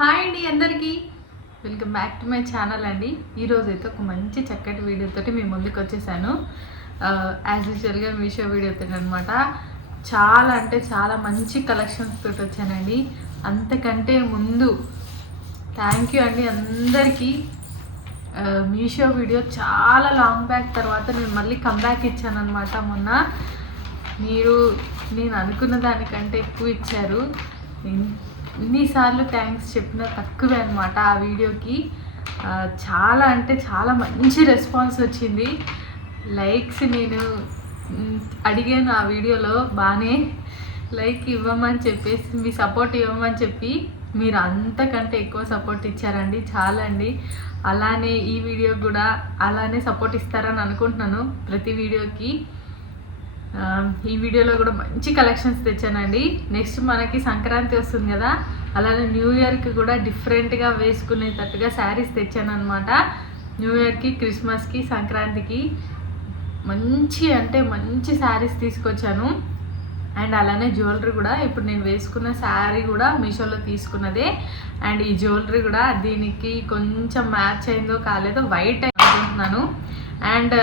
Hi అండి అందరికీ welcome back to my channel అండి. ఈరోజు అయితే ఒక మంచి చక్కటి వీడియోతోటి మీ ముందుకు వచ్చేసాను. యాజ్ యూజువల్గా మీషో వీడియోతో అనమాట. చాలా అంటే చాలా మంచి కలెక్షన్స్ తోటి వచ్చానండి. అంతకంటే ముందు థ్యాంక్ యూ అండి అందరికీ. మీషో వీడియో చాలా లాంగ్ బ్యాక్ తర్వాత నేను మళ్ళీ కమ్బ్యాక్ ఇచ్చాను అనమాట. మొన్న నేను అనుకున్న దానికంటే ఎక్కువ ఇచ్చారు. ఎన్నిసార్లు థ్యాంక్స్ చెప్పినా తక్కువే అనమాట. ఆ వీడియోకి చాలా అంటే చాలా మంచి రెస్పాన్స్ వచ్చింది. లైక్స్ నేను అడిగాను ఆ వీడియోలో, బాగానే లైక్ ఇవ్వమని చెప్పేసి, మీ సపోర్ట్ ఇవ్వమని చెప్పి మీరు అంతకంటే ఎక్కువ సపోర్ట్ ఇచ్చారండి. చాలా అండి. అలానే ఈ వీడియో కూడా అలానే సపోర్ట్ ఇస్తారని అనుకుంటున్నాను. ప్రతి వీడియోకి ఈ వీడియోలో కూడా మంచి కలెక్షన్స్ తెచ్చానండి. నెక్స్ట్ మనకి సంక్రాంతి వస్తుంది కదా, అలానే న్యూ ఇయర్కి కూడా డిఫరెంట్గా వేసుకునేటట్టుగా శారీస్ తెచ్చాను అనమాట. న్యూ ఇయర్కి, క్రిస్మస్కి, సంక్రాంతికి మంచి అంటే మంచి శారీస్ తీసుకొచ్చాను. అండ్ అలానే జ్యువెలరీ కూడా, ఇప్పుడు నేను వేసుకున్న శారీ కూడా మీషోలో తీసుకున్నదే. అండ్ ఈ జ్యువెలరీ కూడా దీనికి కొంచెం మ్యాచ్ అయిందో కాలేదో వైట్ అనుకుంటున్నాను. అండ్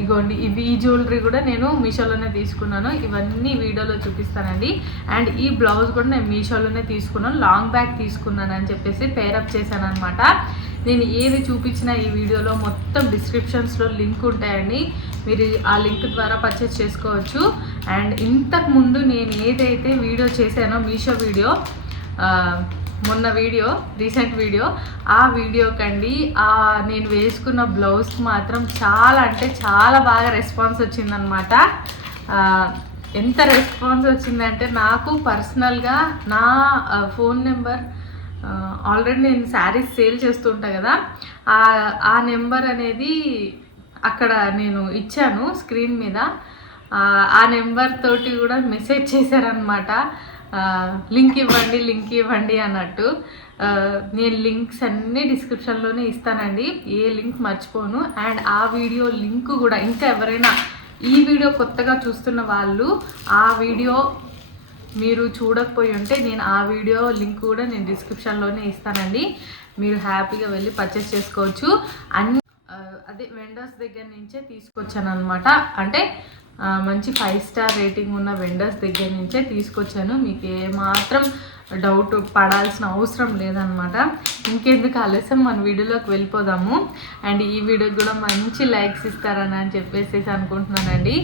ఇగోండి ఈ జ్యువెలరీ కూడా నేను మీషోలోనే తీసుకున్నాను. ఇవన్నీ వీడియోలో చూపిస్తానండి. అండ్ ఈ బ్లౌజ్ కూడా నేను మీషోలోనే తీసుకున్నాను. లాంగ్ బ్యాక్ తీసుకున్నాను అని చెప్పేసి పేరప్ చేశాను అనమాట. నేను ఏది చూపించినా ఈ వీడియోలో మొత్తం డిస్క్రిప్షన్స్లో లింక్ ఉంటాయండి. మీరు ఆ లింక్ ద్వారా పర్చేస్ చేసుకోవచ్చు. అండ్ ఇంతకుముందు నేను ఏదైతే వీడియో చేశానో మీషో వీడియో, మొన్న వీడియో, రీసెంట్ వీడియో, ఆ వీడియో కండి నేను వేసుకున్న బ్లౌజ్కి మాత్రం చాలా అంటే చాలా బాగా రెస్పాన్స్ వచ్చిందనమాట. ఎంత రెస్పాన్స్ వచ్చిందంటే, నాకు పర్సనల్గా నా ఫోన్ నెంబర్, ఆల్రెడీ నేను శారీస్ సేల్ చేస్తూ ఉంటా కదా, ఆ నెంబర్ అనేది అక్కడ నేను ఇచ్చాను స్క్రీన్ మీద. ఆ నెంబర్ తోటి కూడా మెసేజ్ చేశారనమాట, లింక్ ఇవ్వండి అన్నట్టు. నేను లింక్స్ అన్నీ డిస్క్రిప్షన్లోనే ఇస్తానండి, ఏ లింక్ మర్చిపోను. అండ్ ఆ వీడియో లింక్ కూడా, ఇంకా ఎవరైనా ఈ వీడియో కొత్తగా చూస్తున్న వాళ్ళు ఆ వీడియో మీరు చూడకపోయి ఉంటే, నేను ఆ వీడియో లింక్ కూడా నేను డిస్క్రిప్షన్లోనే ఇస్తానండి. మీరు హ్యాపీగా వెళ్ళి పర్చేస్ చేసుకోవచ్చు. అదే వెండర్స్ దగ్గర నుంచే తీసుకొచ్చాను అనమాట. అంటే మంచి 5 స్టార్ రేటింగ్ ఉన్న వెండర్స్ దగ్గర నుంచే తీసుకొచ్చాను. మీకు ఏమాత్రం డౌట్ పడాల్సిన అవసరం లేదనమాట. ఇంకెందుకు ఆలస్యం, మన వీడియోలోకి వెళ్ళిపోదాము. అండ్ ఈ వీడియోకి కూడా మంచి లైక్స్ ఇస్తారని చెప్పేసి అనుకుంటున్నానండి.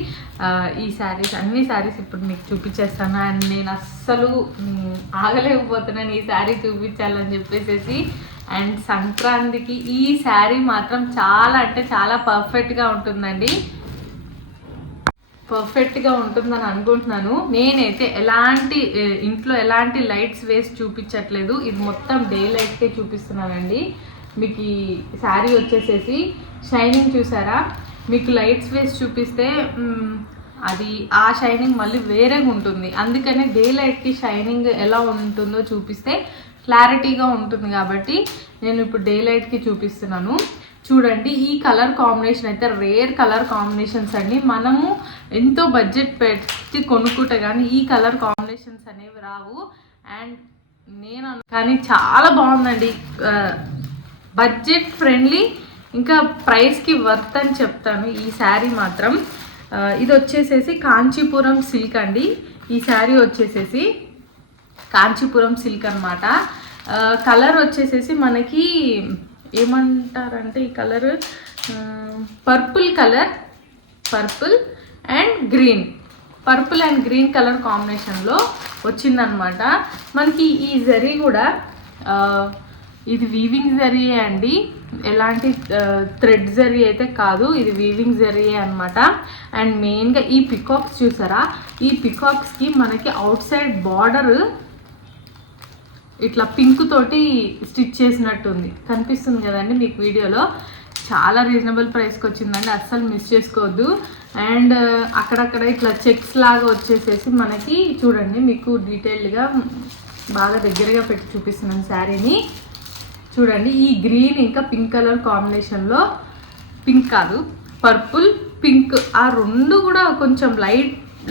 ఈ శారీస్, అన్ని శారీస్ ఇప్పుడు మీకు చూపించేస్తాను. అండ్ నేను అస్సలు ఆగలేకపోతున్నాను ఈ శారీ చూపించాలని చెప్పేసి. అండ్ సంక్రాంతికి ఈ శారీ మాత్రం చాలా అంటే చాలా పర్ఫెక్ట్గా ఉంటుందండి. పర్ఫెక్ట్గా ఉంటుందని అనుకుంటున్నాను. నేనైతే ఇంట్లో ఎలాంటి లైట్స్ వేసి చూపించట్లేదు. ఇది మొత్తం డే లైట్కే చూపిస్తున్నానండి. మీకు ఈ శారీ వచ్చేసేసి షైనింగ్ చూసారా, మీకు లైట్స్ వేసి చూపిస్తే అది ఆ షైనింగ్ మళ్ళీ వేరేగా ఉంటుంది. అందుకని డే లైట్కి షైనింగ్ ఎలా ఉంటుందో చూపిస్తే క్లారిటీగా ఉంటుంది కాబట్టి నేను ఇప్పుడు డే లైట్కి చూపిస్తున్నాను. చూడండి, ఈ కలర్ కాంబినేషన్ అయితే రేర్ కలర్ కాంబినేషన్స్ అండి. మనము ఎంతో బడ్జెట్ పెట్టి కొనుక్కుంటే కానీ ఈ కలర్ కాంబినేషన్స్ అనేవి రావు. అండ్ కానీ చాలా బాగుందండి. బడ్జెట్ ఫ్రెండ్లీ, ఇంకా ప్రైస్కి వర్త్ అని చెప్తాను ఈ శారీ మాత్రం. ఇది వచ్చేసేసి కాంచీపురం సిల్క్ అండి. ఈ శారీ వచ్చేసేసి కాంచీపురం సిల్క్ అనమాట. కలర్ వచ్చేసేసి మనకి ఏమంటారంటే, ఈ colour purple colour, purple and green colour కాంబినేషన్లో వచ్చిందనమాట. మనకి ఈ జరీ కూడా ఇది వీవింగ్ జరీయే అండి, ఎలాంటి థ్రెడ్ జరీ అయితే కాదు, ఇది వీవింగ్ జరీయే అనమాట. అండ్ మెయిన్గా ఈ పికాక్స్ చూసారా, ఈ పికాక్స్కి మనకి అవుట్ సైడ్ బార్డర్ ఇట్లా పింక్ తోటి స్టిచ్ చేసినట్టుంది, కనిపిస్తుంది కదండి మీకు వీడియోలో. చాలా రీజనబుల్ ప్రైస్కి వచ్చిందండి, అస్సలు మిస్ చేసుకోవద్దు. అండ్ అక్కడక్కడ ఇట్లా చెక్స్ లాగా వచ్చేసేసి మనకి చూడండి, మీకు డీటెయిల్డ్గా బాగా దగ్గరగా పెట్టి చూపిస్తున్నాను శారీని. చూడండి, ఈ గ్రీన్ ఇంకా పింక్ కలర్ కాంబినేషన్లో, పింక్ కాదు పర్పుల్ పింక్, ఆ రెండు కూడా కొంచెం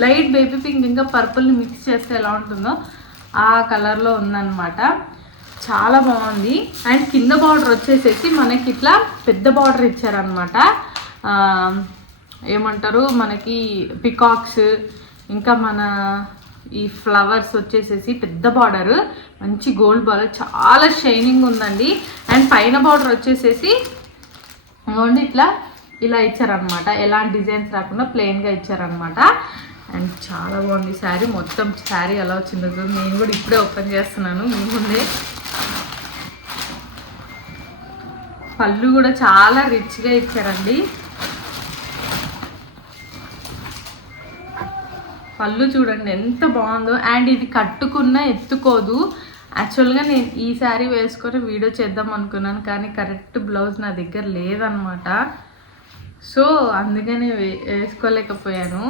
లైట్ బేబీ పింక్ ఇంకా పర్పుల్ని మిక్స్ చేస్తే ఎలా ఉంటుందో ఆ కలర్లో ఉందన్నమాట. చాలా బాగుంది. అండ్ కింద బార్డర్ వచ్చేసేసి మనకి ఇట్లా పెద్ద బార్డర్ ఇచ్చారనమాట. ఏమంటారు మనకి పికాక్స్, ఇంకా మన ఈ ఫ్లవర్స్ వచ్చేసేసి పెద్ద బార్డర్, మంచి గోల్డ్ బార్డర్, చాలా షైనింగ్ ఉందండి. అండ్ పైన బార్డర్ వచ్చేసేసి ఓన్లీ ఇలా ఇచ్చారనమాట. ఎలాంటి డిజైన్స్ రాకుండా ప్లెయిన్గా ఇచ్చారనమాట. అండ్ చాలా బాగుంది శారీ. మొత్తం శారీ ఎలా వచ్చిందో నేను కూడా ఇప్పుడే ఓపెన్ చేస్తున్నాను మీ ముందే. పళ్ళు కూడా చాలా రిచ్గా ఇచ్చారండి. పళ్ళు చూడండి ఎంత బాగుందో. అండ్ ఇది కట్టుకున్నా ఎత్తుకోదు. యాక్చువల్గా నేను ఈ శారీ వేసుకొని వీడియో చేద్దాం అనుకున్నాను, కానీ కరెక్ట్ బ్లౌజ్ నా దగ్గర లేదనమాట. సో అందుకనే వేసుకోలేకపోయాను.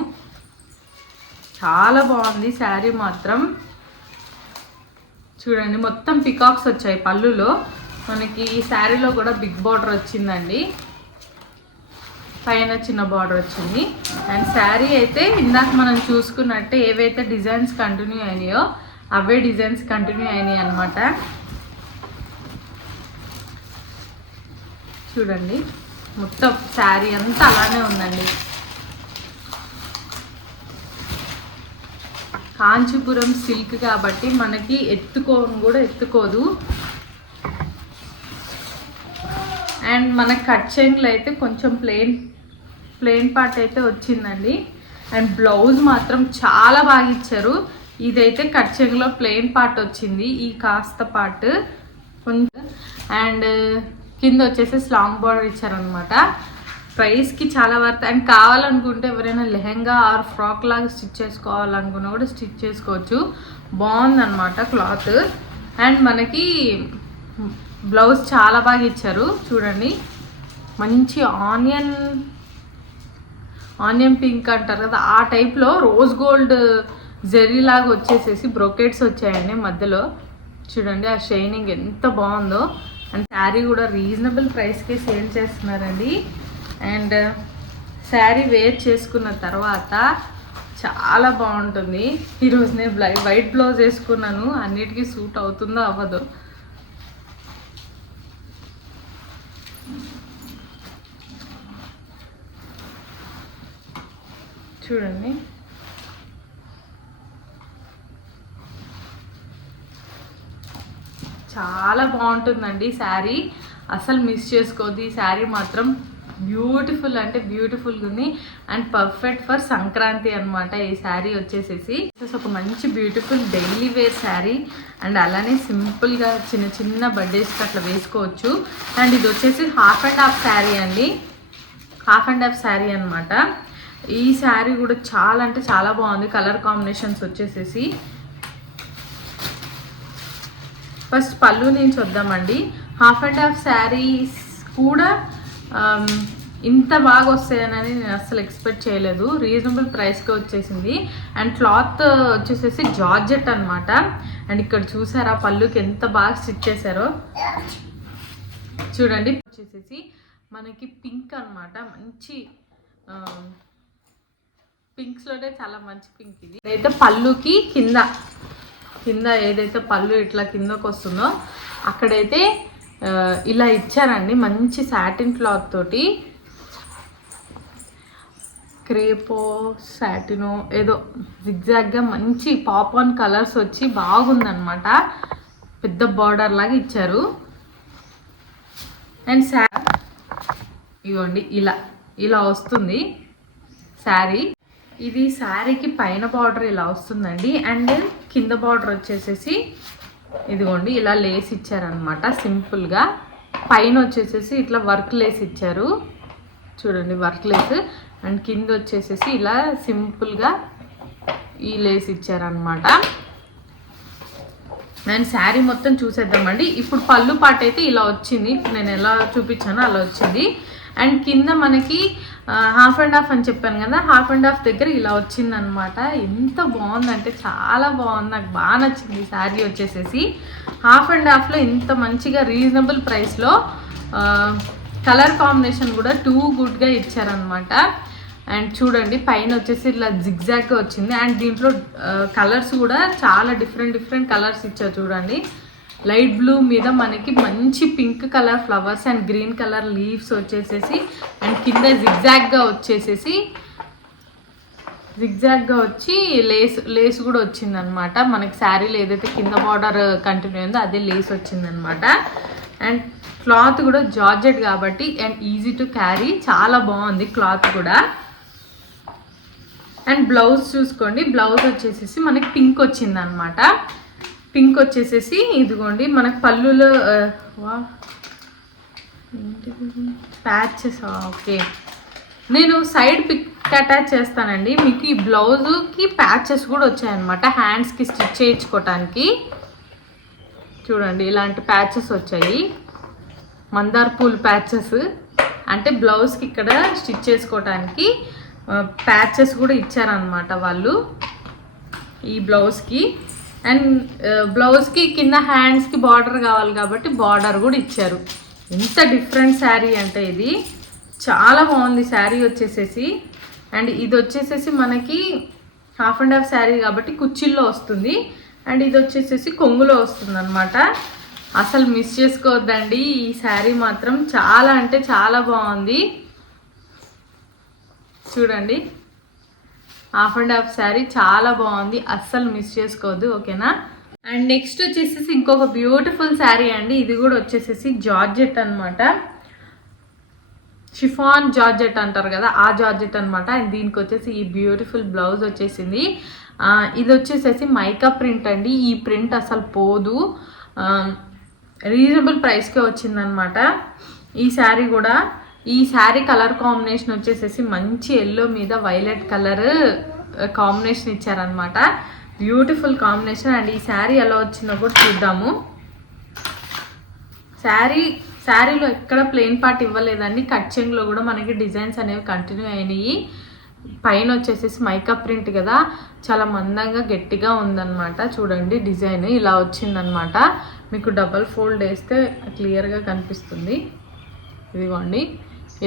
చాలా బాగుంది శారీ మాత్రం. చూడండి మొత్తం పికాక్స్ వచ్చాయి పళ్ళులో. మనకి ఈ శారీలో కూడా బిగ్ బార్డర్ వచ్చిందండి, పైన చిన్న బార్డర్ వచ్చింది. అండ్ శారీ అయితే ఇందాక మనం చూసుకున్నట్టే ఏవైతే డిజైన్స్ కంటిన్యూ అయినాయో అవే డిజైన్స్ కంటిన్యూ అయినాయి అనమాట. చూడండి మొత్తం శారీ అంతా అలానే ఉందండి. కాంచీపురం సిల్క్ కాబట్టి మనకి ఎత్తుకోదు. అండ్ మన కట్ చెంగులు అయితే కొంచెం ప్లెయిన్ పార్ట్ అయితే వచ్చిందండి. అండ్ బ్లౌజ్ మాత్రం చాలా బాగా ఇచ్చారు. ఇదైతే కట్ చెంగులో ప్లెయిన్ పార్ట్ వచ్చింది, ఈ కాస్త పార్ట్ కొంచెం. అండ్ కింద వచ్చేసి లాంగ్ బార్డర్ ఇచ్చారనమాట. ప్రైస్కి చాలా వర్త్. అండ్ కావాలనుకుంటే ఎవరైనా లెహెంగా ఆర్ ఫ్రాక్ లాగా స్టిచ్ చేసుకోవాలనుకున్నా కూడా స్టిచ్ చేసుకోవచ్చు. బాగుందన్నమాట క్లాత్. అండ్ మనకి బ్లౌజ్ చాలా బాగా ఇచ్చారు. చూడండి మంచి ఆనియన్ పింక్ అంటారు కదా, ఆ టైప్లో రోజ్ గోల్డ్ జెరీ లాగా వచ్చేసేసి బ్రోకెట్స్ వచ్చాయండి మధ్యలో. చూడండి ఆ షైనింగ్ ఎంత బాగుందో. అండ్ శారీ కూడా రీజనబుల్ ప్రైస్కే సేల్ చేస్తున్నారండి. అండ్ శారీ వేర్ చేసుకున్న తర్వాత చాలా బాగుంటుంది. ఈరోజు నేను వైట్ బ్లౌజ్ వేసుకున్నాను, అన్నిటికీ సూట్ అవుతుందో అవ్వదు. చూడండి చాలా బాగుంటుందండి శారీ, అసలు మిస్ చేసుకోవద్దు. ఈ శారీ మాత్రం బ్యూటిఫుల్ అంటే బ్యూటిఫుల్గా ఉంది. అండ్ పర్ఫెక్ట్ ఫర్ సంక్రాంతి అనమాట ఈ శారీ వచ్చేసేసి. ఒక మంచి beautiful daily wear sari. And అలానే సింపుల్గా చిన్న బర్త్డేస్కి అట్లా వేసుకోవచ్చు. అండ్ ఇది వచ్చేసి హాఫ్ అండ్ హాఫ్ శారీ అండి, హాఫ్ అండ్ హాఫ్ శారీ అనమాట. ఈ శారీ కూడా చాలా అంటే చాలా బాగుంది. కలర్ కాంబినేషన్స్ వచ్చేసేసి ఫస్ట్ పళ్ళు నుంచి వద్దామండి. హాఫ్ అండ్ హాఫ్ శారీస్ కూడా ఇంత బాగా వస్తాయని నేను అస్సలు ఎక్స్పెక్ట్ చేయలేదు. రీజనబుల్ ప్రైస్కి వచ్చేసింది. అండ్ క్లాత్ వచ్చేసేసి జార్జెట్ అనమాట. అండ్ ఇక్కడ చూసారా పళ్ళుకి ఎంత బాగా స్టిచ్ చేశారో. చూడండి వచ్చేసేసి మనకి పింక్ అనమాట, మంచి పింక్స్లోనే చాలా మంచి పింక్ ఇది. అయితే పళ్ళుకి కింద ఏదైతే పళ్ళు ఇట్లా కిందకు వస్తుందో అక్కడైతే ఇలా ఇచ్చారండి, మంచి సాటిన్ క్లాత్ తోటి. క్రేపో సాటినో ఏదో జిగ్జాగ్గా మంచి పాపాన్ కలర్స్ వచ్చి బాగుందన్నమాట. పెద్ద బార్డర్ లాగా ఇచ్చారు. అండ్ ఇదిగోండి ఇలా వస్తుంది శారీ. ఇది శారీకి పైన బార్డర్ ఇలా వస్తుందండి. అండ్ కింద బార్డర్ వచ్చేసేసి ఇదిగోండి ఇలా లేస్ ఇచ్చారనమాట సింపుల్గా. పైన వచ్చేసేసి ఇట్లా వర్క్ లేస్ ఇచ్చారు. చూడండి వర్క్ లేస్. అండ్ కింద వచ్చేసేసి ఇలా సింపుల్గా ఈ లేస్ ఇచ్చారనమాట. అండ్ శారీ మొత్తం చూసేద్దామండి. ఇప్పుడు పళ్ళు పాట అయితే ఇలా వచ్చింది, నేను ఎలా చూపించానో అలా వచ్చింది. అండ్ కింద మనకి హాఫ్ అండ్ హాఫ్ అని చెప్పాను కదా, హాఫ్ అండ్ హాఫ్ దగ్గర ఇలా వచ్చిందనమాట. ఎంత బాగుందంటే చాలా బాగుంది, నాకు బాగా నచ్చింది శారీ వచ్చేసేసి. హాఫ్ అండ్ హాఫ్లో ఇంత మంచిగా రీజనబుల్ ప్రైస్లో కలర్ కాంబినేషన్ కూడా టూ గుడ్గా ఇచ్చారనమాట. అండ్ చూడండి పైన వచ్చేసి ఇలా జిగ్జాగ్గా వచ్చింది. అండ్ దీంట్లో కలర్స్ కూడా చాలా డిఫరెంట్ కలర్స్ ఇచ్చారు చూడండి. లైట్ బ్లూ మీద మనకి మంచి pink colour flowers and green colour leaves వచ్చేసేసి అండ్ కింద జిగ్జాగ్గా వచ్చి లేస్ కూడా వచ్చిందనమాట. మనకి శారీలో ఏదైతే కింద బార్డర్ కంటిన్యూ అయిందో అదే లేస్ వచ్చిందనమాట. అండ్ క్లాత్ కూడా జార్జెట్ కాబట్టి అండ్ ఈజీ టు క్యారీ, చాలా బాగుంది క్లాత్ కూడా. అండ్ బ్లౌజ్ చూసుకోండి, బ్లౌజ్ వచ్చేసేసి మనకి పింక్ వచ్చిందనమాట. పింక్ వచ్చేసేసి ఇదిగోండి మనకి పళ్ళులో ప్యాచెస్. ఓకే, నేను సైడ్ పిక్ అటాచ్ చేస్తానండి మీకు. ఈ బ్లౌజ్కి ప్యాచెస్ కూడా వచ్చాయన్నమాట, హ్యాండ్స్కి స్టిచ్ చేయించుకోవటానికి. చూడండి ఇలాంటి ప్యాచెస్ వచ్చాయి, మందార్ పూల్ ప్యాచెస్. అంటే బ్లౌజ్కి ఇక్కడ స్టిచ్ చేసుకోవటానికి ప్యాచెస్ కూడా ఇచ్చారనమాట వాళ్ళు ఈ బ్లౌజ్కి. అండ్ బ్లౌజ్కి కింద హ్యాండ్స్కి బార్డర్ కావాలి కాబట్టి బార్డర్ కూడా ఇచ్చారు. ఎంత డిఫరెంట్ శారీ అంటే ఇది చాలా బాగుంది శారీ వచ్చేసేసి. అండ్ ఇది వచ్చేసేసి మనకి 1/2 శారీ కాబట్టి కుచ్చిల్లో వస్తుంది. అండ్ ఇది వచ్చేసేసి కొంగులో వస్తుంది అనమాట. అసలు మిస్ చేసుకోవద్దండి, ఈ శారీ మాత్రం చాలా అంటే చాలా బాగుంది. చూడండి 1/2 శారీ చాలా బాగుంది, అస్సలు మిస్ చేసుకోవద్దు, ఓకేనా. అండ్ నెక్స్ట్ వచ్చేసేసి ఇంకొక బ్యూటిఫుల్ శారీ అండి. ఇది కూడా వచ్చేసేసి జార్జెట్ అనమాట, షిఫాన్ జార్జెట్ అంటారు కదా, ఆ జార్జెట్ అనమాట. అండ్ దీనికి వచ్చేసి ఈ బ్యూటిఫుల్ బ్లౌజ్ వచ్చేసింది. ఇది వచ్చేసేసి మైకా ప్రింట్ అండి. ఈ ప్రింట్ అసలు పోదు, రీజనబుల్ ప్రైస్కే వచ్చిందనమాట ఈ శారీ కూడా. ఈ శారీ కలర్ కాంబినేషన్ వచ్చేసేసి మంచి ఎల్లో మీద వైలెట్ కలర్ కాంబినేషన్ ఇచ్చారనమాట, బ్యూటిఫుల్ కాంబినేషన్. అండ్ ఈ శారీ ఎలా వచ్చిందో కూడా చూద్దాము. శారీలో ఎక్కడ ప్లెయిన్ పార్ట్ ఇవ్వలేదండి, కట్ చెంగ్లో కూడా మనకి డిజైన్స్ అనేవి కంటిన్యూ అయినాయి. పైన వచ్చేసేసి మైకా ప్రింట్ కదా, చాలా మందంగా గట్టిగా ఉందన్నమాట. చూడండి డిజైన్ ఇలా వచ్చిందనమాట. మీకు డబల్ ఫోల్డ్ వేస్తే క్లియర్గా కనిపిస్తుంది. ఇదిగోండి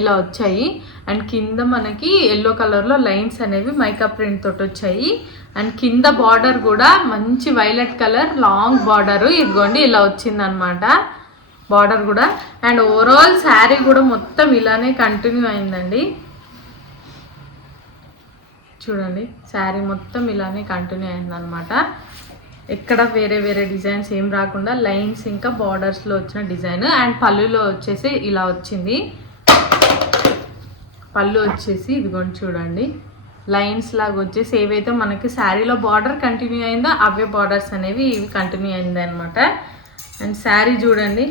ఇలా వచ్చాయి. అండ్ కింద మనకి ఎల్లో కలర్లో లైన్స్ అనేవి మైకా ప్రింట్ తోటి వచ్చాయి. అండ్ కింద బార్డర్ కూడా మంచి వైలెట్ కలర్ లాంగ్ బార్డరు, ఇదిగోండి ఇలా వచ్చిందనమాట బార్డర్ కూడా. అండ్ ఓవరాల్ శారీ కూడా మొత్తం ఇలానే కంటిన్యూ అయిందండి. చూడండి శారీ మొత్తం ఇలానే కంటిన్యూ అయిందనమాట. ఎక్కడ వేరే వేరే డిజైన్స్ ఏం రాకుండా లైన్స్ ఇంకా బార్డర్స్లో వచ్చిన డిజైన్. అండ్ పళ్ళులో వచ్చేసి ఇలా వచ్చింది, పళ్ళు వచ్చేసి ఇదిగోండి చూడండి లైన్స్ లాగా వచ్చేసి ఏవైతే మనకి శారీలో బార్డర్ కంటిన్యూ అయిందో అవే బార్డర్స్ అనేవి ఇవి కంటిన్యూ అయింది అనమాట. అండ్ శారీ చూడండి.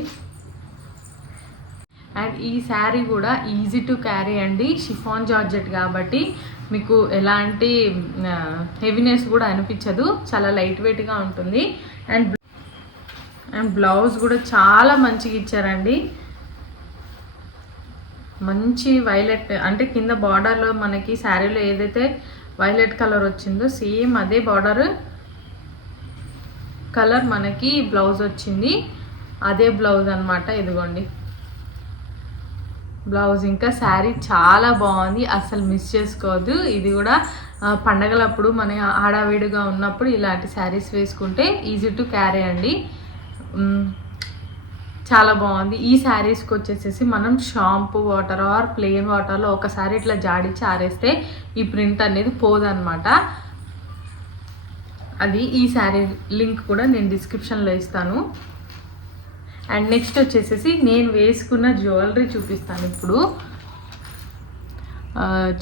అండ్ ఈ శారీ కూడా ఈజీ టు క్యారీ అండి, షిఫాన్ జార్జెట్ కాబట్టి మీకు ఎలాంటి హెవీనెస్ కూడా అనిపించదు, చాలా లైట్ వెయిట్గా ఉంటుంది. అండ్ బ్లౌజ్ కూడా చాలా మంచిగా ఇచ్చారండి, మంచి వైలెట్ అంటే కింద బార్డర్లో మనకి శారీలో ఏదైతే వైలెట్ కలర్ వచ్చిందో సేమ్ అదే బార్డర్ కలర్ మనకి బ్లౌజ్ వచ్చింది, అదే బ్లౌజ్ అనమాట. ఇదిగోండి బ్లౌజ్. ఇంకా శారీ చాలా బాగుంది, అసలు మిస్ చేసుకోవద్దు. ఇది కూడా పండగలప్పుడు మన ఆడావిడిగా ఉన్నప్పుడు ఇలాంటి శారీస్ వేసుకుంటే ఈజీ టు క్యారీ అండి, చాలా బాగుంది. ఈ శారీస్కి వచ్చేసేసి మనం షాంపూ వాటర్ ఆర్ ప్లెయిన్ వాటర్లో ఒకసారి ఇట్లా జాడించి ఆరేస్తే ఈ ప్రింట్ అనేది పోదన్నమాట. అది ఈ శారీ లింక్ కూడా నేను డిస్క్రిప్షన్లో ఇస్తాను. అండ్ నెక్స్ట్ వచ్చేసేసి నేను వేసుకున్న జ్యువెలరీ చూపిస్తాను ఇప్పుడు.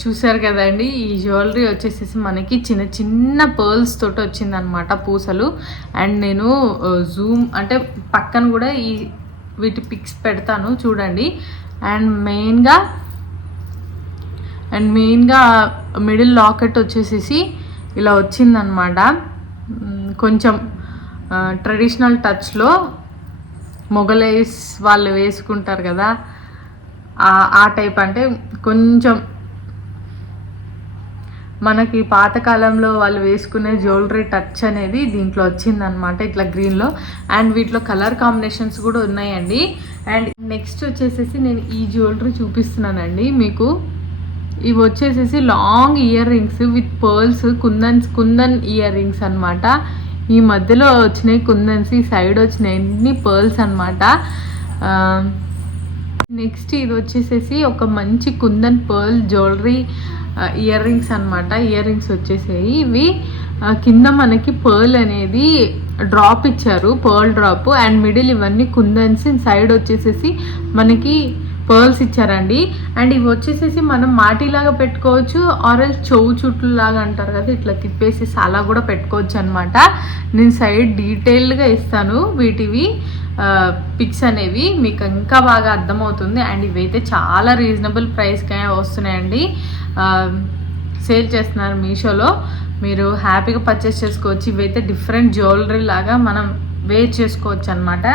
చూసారు కదండి, ఈ జ్యువెలరీ వచ్చేసేసి మనకి చిన్న చిన్న పర్ల్స్ తోటి వచ్చిందనమాట, పూసలు. అండ్ నేను జూమ్ అంటే పక్కన కూడా వీటి పిక్స్ పెడతాను చూడండి. అండ్ మెయిన్గా మిడిల్ లాకెట్ వచ్చేసేసి ఇలా వచ్చిందనమాట, కొంచెం ట్రెడిషనల్ టచ్లో మొగలైస్ వాళ్ళు వేసుకుంటారు కదా ఆ టైప్. అంటే కొంచెం మనకి పాతకాలంలో వాళ్ళు వేసుకునే జ్యువెలరీ టచ్ అనేది దీంట్లో వచ్చిందనమాట, ఇట్లా గ్రీన్లో. అండ్ వీటిలో కలర్ కాంబినేషన్స్ కూడా ఉన్నాయండి. అండ్ నెక్స్ట్ వచ్చేసేసి నేను ఈ జ్యువెలరీ చూపిస్తున్నానండి మీకు. ఇవి వచ్చేసేసి long ear rings with pearls, kundan ear rings అనమాట. ఈ మధ్యలో వచ్చినాయి కుందన్స్, ఈ సైడ్ వచ్చినాయి అన్ని పర్ల్స్ అనమాట. నెక్స్ట్ ఇది వచ్చేసేసి ఒక మంచి kundan pearl jewellery ear rings అనమాట. ఇయర్ రింగ్స్ వచ్చేసాయి ఇవి. కింద మనకి పర్ల్ అనేది డ్రాప్ ఇచ్చారు, పర్ల్ డ్రాప్, అండ్ మిడిల్ ఇవన్నీ కుందన్స్, సైడ్ వచ్చేసేసి మనకి పర్ల్స్ ఇచ్చారండి. అండ్ ఇవి వచ్చేసేసి మనం మాటిలాగా పెట్టుకోవచ్చు, ఆరెల్ చెవు చుట్లు లాగా అంటారు కదా, ఇట్లా తిప్పేసేసి అలా కూడా పెట్టుకోవచ్చు అనమాట. నేను సైడ్ డీటెయిల్డ్గా ఇస్తాను వీటివి పిక్స్ అనేవి, మీకు ఇంకా బాగా అర్థమవుతుంది. అండ్ ఇవైతే చాలా రీజనబుల్ ప్రైస్కి వస్తున్నాయండి. సేల్ చేస్తున్నారు మీషోలో, మీరు హ్యాపీగా పర్చేస్ చేసుకోవచ్చు. ఇవైతే డిఫరెంట్ జ్యువెలరీ లాగా మనం వేర్ చేసుకోవచ్చు అనమాట.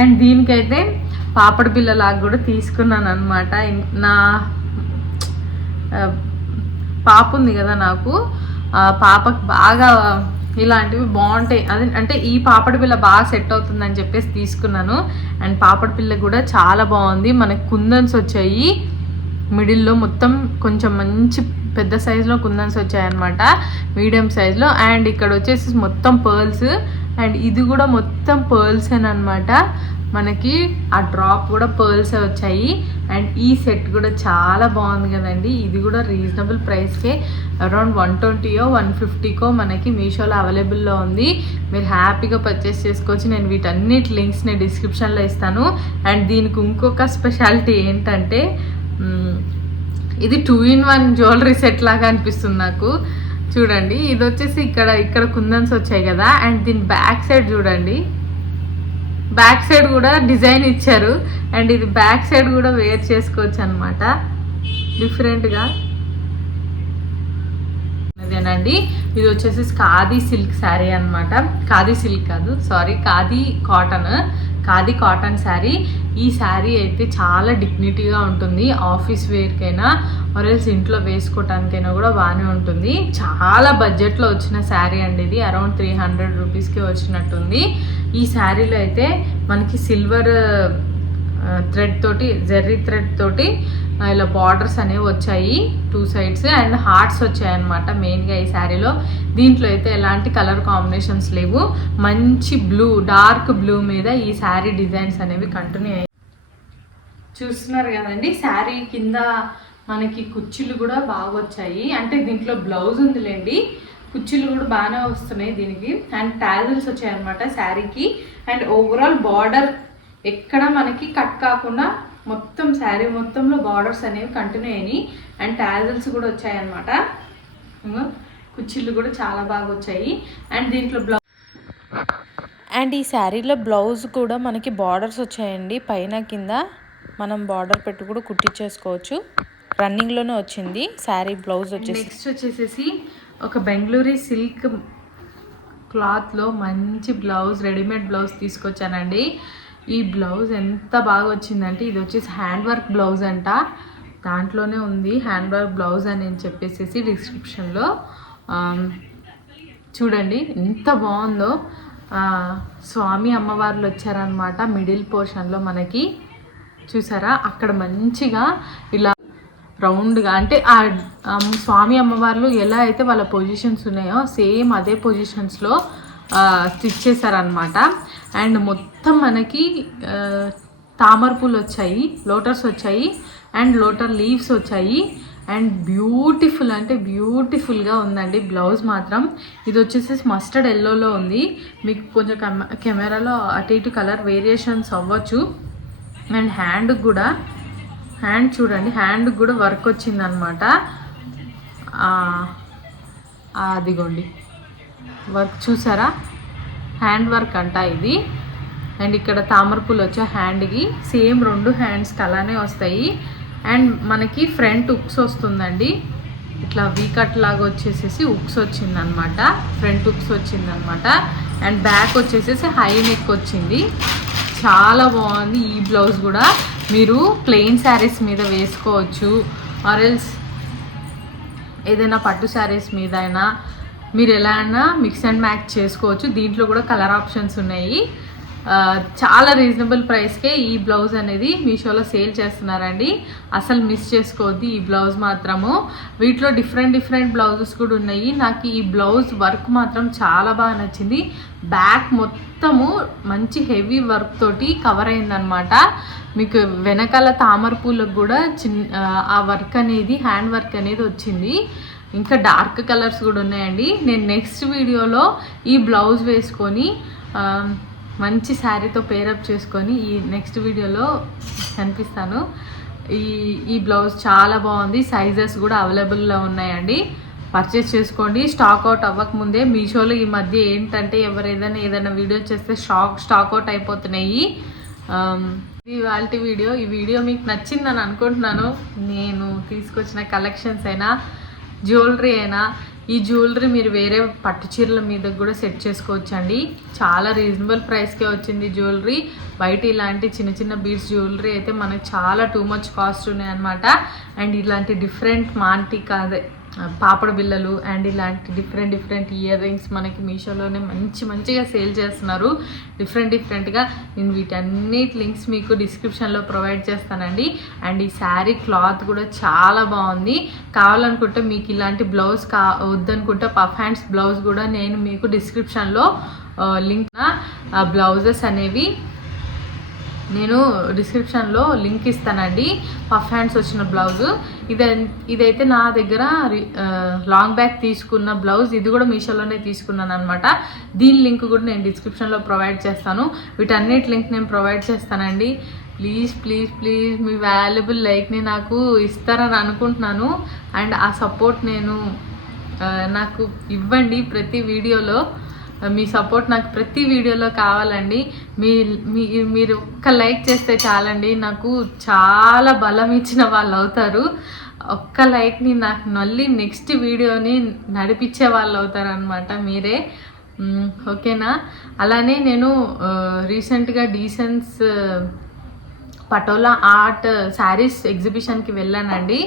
అండ్ దీనికైతే పాపడి బిల్ల లాగా కూడా తీసుకున్నాను అనమాట. నా పాప ఉంది కదా నాకు, పాపకు బాగా ఇలాంటివి బాగుంటాయి, అది అంటే ఈ పాపడి బిల్ల బాగా సెట్ అవుతుందని చెప్పేసి తీసుకున్నాను. అండ్ పాపడి బిల్ల కూడా చాలా బాగుంది. మనకి కుందన్స్ వచ్చాయి మిడిల్లో, మొత్తం కొంచెం మంచి పెద్ద సైజులో కుందన్స్ వచ్చాయన్నమాట, మీడియం సైజులో. అండ్ ఇక్కడ వచ్చేసి మొత్తం పర్ల్స్, అండ్ ఇది కూడా మొత్తం పర్ల్సేనమాట. మనకి ఆ డ్రాప్ కూడా పర్ల్సే వచ్చాయి. అండ్ ఈ సెట్ కూడా చాలా బాగుంది కదండి. ఇది కూడా రీజనబుల్ ప్రైస్కే అరౌండ్ 120 150 మనకి మీషోలో అవైలబుల్లో ఉంది. మీరు హ్యాపీగా పర్చేస్ చేసుకోవచ్చు. నేను వీటన్నిటి లింక్స్ నేను డిస్క్రిప్షన్లో ఇస్తాను. అండ్ దీనికి ఇంకొక స్పెషాలిటీ ఏంటంటే, ఇది 2-in-1 జ్యువెలరీ సెట్ లాగా అనిపిస్తుంది నాకు. చూడండి, ఇది వచ్చేసి ఇక్కడ కుందన్స్ వచ్చాయి కదా, అండ్ దీని బ్యాక్ సైడ్ చూడండి, బ్యాక్ సైడ్ కూడా డిజైన్ ఇచ్చారు. అండ్ ఇది బ్యాక్ సైడ్ కూడా వేర్ చేసుకోవచ్చు అనమాట డిఫరెంట్గా. అదేనండి, ఇది వచ్చేసి ఖాదీ సిల్క్ శారీ అనమాట. ఖాదీ సిల్క్ కాదు, సారీ, ఖాదీ కాటన్ శారీ. ఈ శారీ అయితే చాలా డిగ్నిటీగా ఉంటుంది, ఆఫీస్ వేర్కైనా ఆర్ఎల్స్ ఇంట్లో వేసుకోవటానికైనా కూడా బాగానే ఉంటుంది. చాలా బడ్జెట్లో వచ్చిన శారీ అండి ఇది, అరౌండ్ 300 రూపీస్కి వచ్చినట్టుంది. ఈ శారీలో అయితే మనకి సిల్వర్ థ్రెడ్ తోటి, జెర్రీ థ్రెడ్ తోటి ఇలా బార్డర్స్ అనేవి వచ్చాయి 2 sides, అండ్ హార్ట్స్ వచ్చాయన్నమాట మెయిన్గా ఈ శారీలో. దీంట్లో అయితే ఎలాంటి కలర్ కాంబినేషన్స్ లేవు, మంచి బ్లూ, డార్క్ బ్లూ మీద ఈ శారీ డిజైన్స్ అనేవి కంటిన్యూ అయ్యాయి. చూస్తున్నారు కదండి, శారీ కింద మనకి కుర్చీలు కూడా బాగా వచ్చాయి. అంటే దీంట్లో బ్లౌజ్ ఉందిలేండి, కుర్చీలు కూడా బాగానే వస్తున్నాయి దీనికి. అండ్ టాజిల్స్ వచ్చాయన్నమాట శారీకి. అండ్ ఓవరాల్ బార్డర్ ఎక్కడ మనకి కట్ కాకుండా మొత్తం శారీ మొత్తంలో బార్డర్స్ అనేవి కంటిన్యూ అయినాయి. అండ్ టాజిల్స్ కూడా వచ్చాయన్నమాట. కుర్చీలు కూడా చాలా బాగా వచ్చాయి. అండ్ దీంట్లో అండ్ ఈ శారీలో బ్లౌజ్ కూడా మనకి బార్డర్స్ వచ్చాయండి, పైన కింద మనం బార్డర్ పెట్టి కూడా కుట్టించేసుకోవచ్చు. రన్నింగ్లోనే వచ్చింది శారీ బ్లౌజ్ వచ్చేసి. నెక్స్ట్ వచ్చేసేసి ఒక బెంగళూరు సిల్క్ క్లాత్లో మంచి బ్లౌజ్, రెడీమేడ్ బ్లౌజ్ తీసుకొచ్చానండి. ఈ బ్లౌజ్ ఎంత బాగా వచ్చిందంటే, ఇది వచ్చేసి హ్యాండ్ వర్క్ బ్లౌజ్ అంట, దాంట్లోనే ఉంది హ్యాండ్ వర్క్ బ్లౌజ్ అని చెప్పేసి డిస్క్రిప్షన్లో. చూడండి ఎంత బాగుందో. స్వామి అమ్మవార్లు వచ్చారనమాట మిడిల్ పోర్షన్లో మనకి, చూసారా, అక్కడ మంచిగా ఇలా రౌండ్గా, అంటే ఆ స్వామి అమ్మవార్లు ఎలా అయితే వాళ్ళ పొజిషన్స్ ఉన్నాయో సేమ్ అదే పొజిషన్స్లో స్టిచ్ చేశారనమాట. అండ్ మొత్తం మనకి తామర పూలు వచ్చాయి, లోటస్ వచ్చాయి, అండ్ లోటర్ లీవ్స్ వచ్చాయి. అండ్ బ్యూటిఫుల్ అంటే బ్యూటిఫుల్గా ఉందండి బ్లౌజ్ మాత్రం. ఇది వచ్చేసి మస్టర్డ్ ఎల్లోలో ఉంది, మీకు కొంచెం కెమెరాలో అటు ఇటు కలర్ వేరియేషన్స్ అవ్వచ్చు. అండ్ హ్యాండ్కి కూడా, హ్యాండ్ చూడండి, హ్యాండ్కి కూడా వర్క్ వచ్చిందనమాట. అదిగోండి వర్క్ చూసారా, హ్యాండ్ వర్క్ అంట ఇది. అండ్ ఇక్కడ తామరపూలు వచ్చే హ్యాండ్కి, సేమ్ 2 హ్యాండ్స్కి అలానే వస్తాయి. అండ్ మనకి ఫ్రంట్ ఉక్స్ వస్తుందండి, ఇట్లా వీకట్ లాగా వచ్చేసేసి ఉక్స్ వచ్చిందనమాట, ఫ్రంట్ ఉక్స్ వచ్చిందనమాట. అండ్ బ్యాక్ వచ్చేసేసి హై నెక్ వచ్చింది. చాలా బాగుంది ఈ బ్లౌజ్ కూడా. మీరు ప్లెయిన్ శారీస్ మీద వేసుకోవచ్చు, ఆర్ఎల్స్ ఏదైనా పట్టు శారీస్ మీద అయినా మీరు ఎలా అయినా మిక్స్ అండ్ మ్యాచ్ చేసుకోవచ్చు. దీంట్లో కూడా కలర్ ఆప్షన్స్ ఉన్నాయి. చాలా రీజనబుల్ ప్రైస్కే ఈ బ్లౌజ్ అనేది మీషోలో సేల్ చేస్తున్నారండి. అసలు మిస్ చేసుకోవద్దు ఈ బ్లౌజ్ మాత్రము. వీటిలో డిఫరెంట్ బ్లౌజెస్ కూడా ఉన్నాయి. నాకు ఈ బ్లౌజ్ వర్క్ మాత్రం చాలా బాగా నచ్చింది. బ్యాక్ మొత్తము మంచి హెవీ వర్క్ తోటి కవర్ అయిందనమాట. మీకు వెనకాల తామర పూలకు కూడా ఆ వర్క్ అనేది, హ్యాండ్ వర్క్ అనేది వచ్చింది. ఇంకా డార్క్ కలర్స్ కూడా ఉన్నాయండి. నేను నెక్స్ట్ వీడియోలో ఈ బ్లౌజ్ వేసుకొని మంచి శారీతో పేరప్ చేసుకొని ఈ నెక్స్ట్ వీడియోలో కనిపిస్తాను. ఈ బ్లౌజ్ చాలా బాగుంది. సైజెస్ కూడా అవైలబుల్లో ఉన్నాయండి. పర్చేస్ చేసుకోండి. స్టాక్ అవుట్ అవ్వకముందే. మీషోలో ఈ మధ్య ఏంటంటే ఏదైనా వీడియో చేస్తే స్టాక్ అవుట్ అయిపోతున్నాయి. ఇది వాళ్ళ వీడియో. ఈ వీడియో మీకు నచ్చిందని అనుకుంటున్నాను. నేను తీసుకొచ్చిన కలెక్షన్స్ అయినా, జ్యువెలరీ అయినా, ఈ జ్యువెలరీ మీరు వేరే పట్టు చీరల మీద కూడా సెట్ చేసుకోవచ్చండి. చాలా రీజనబుల్ ప్రైస్కే వచ్చింది జ్యువెలరీ. బయట ఇలాంటి చిన్న బీడ్స్ జ్యువెలరీ అయితే మనకు చాలా టూ మచ్ కాస్ట్ ఉన్నాయన్నమాట. అండ్ ఇలాంటి డిఫరెంట్ మాంటిక్ అదే పాపడ బిళ్ళలు అండ్ ఇలాంటి డిఫరెంట్ ఇయర్ రింగ్స్ మనకి మీషోలోనే మంచిగా సేల్ చేస్తున్నారు. డిఫరెంట్గా. నేను వీటన్నిటి లింక్స్ మీకు డిస్క్రిప్షన్లో ప్రొవైడ్ చేస్తానండి. అండ్ ఈ శారీ క్లాత్ కూడా చాలా బాగుంది. కావాలనుకుంటే మీకు ఇలాంటి బ్లౌజ్ వద్దనుకుంటే పఫ్ హ్యాండ్స్ బ్లౌజ్ కూడా నేను మీకు డిస్క్రిప్షన్లో లింక్ బ్లౌజెస్ అనేవి నేను డిస్క్రిప్షన్లో లింక్ ఇస్తానండి. పఫ్ హ్యాండ్స్ వచ్చిన బ్లౌజు ఇదైతే నా దగ్గర లాంగ్ బ్యాక్ తీసుకున్న బ్లౌజ్. ఇది కూడా మీషోలోనే తీసుకున్నాను అనమాట. దీని లింక్ కూడా నేను డిస్క్రిప్షన్లో ప్రొవైడ్ చేస్తాను. వీటన్నిటి లింక్ నేను ప్రొవైడ్ చేస్తానండి. ప్లీజ్ మీ వాల్యుబుల్ లైక్ని నాకు ఇస్తారని అనుకుంటున్నాను. అండ్ ఆ సపోర్ట్ నాకు ఇవ్వండి. ప్రతి వీడియోలో మీ సపోర్ట్ నాకు ప్రతి వీడియోలో కావాలండి. మీరు ఒక్క లైక్ చేస్తే చాలండి. నాకు చాలా బలం ఇచ్చిన వాళ్ళు అవుతారు. ఒక్క లైక్ని నాకు మళ్ళీ నెక్స్ట్ వీడియోని నడిపించే వాళ్ళు అవుతారు అనమాట మీరే. ఓకేనా? అలానే నేను రీసెంట్గా డీసెన్స్ పటోలా ఆర్ట్ శారీస్ ఎగ్జిబిషన్కి వెళ్ళానండి.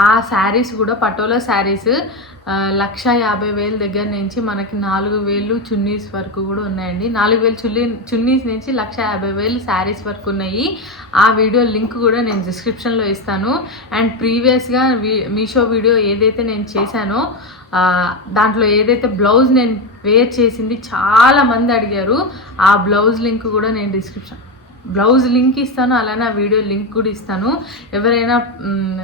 ఆ శారీస్ కూడా పటోలా శారీస్ 1,50,000 దగ్గర నుంచి మనకి 4,000 చున్నీస్ వరకు కూడా ఉన్నాయండి. 4,000 చున్నీస్ నుంచి 1,50,000 శారీస్ వరకు ఉన్నాయి. ఆ వీడియో లింక్ కూడా నేను డిస్క్రిప్షన్లో ఇస్తాను. అండ్ ప్రీవియస్గా మీషో వీడియో ఏదైతే నేను చేశానో దాంట్లో ఏదైతే బ్లౌజ్ నేను వేర్ చేసింది చాలామంది అడిగారు. ఆ బ్లౌజ్ లింక్ కూడా నేను బ్లౌజ్ లింక్ ఇస్తాను. అలానే ఆ వీడియో లింక్ కూడా ఇస్తాను. ఎవరైనా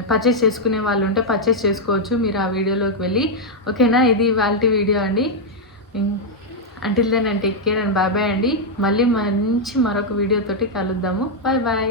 పర్చేస్ చేసుకునే వాళ్ళు ఉంటే పర్చేస్ చేసుకోవచ్చు మీరు ఆ వీడియోలోకి వెళ్ళి. ఓకేనా? ఇది వాళ్ళ వీడియో అండి. Until then and take care and bye అండి. మళ్ళీ మరొక వీడియోతోటి కలుద్దాము. బాయ్.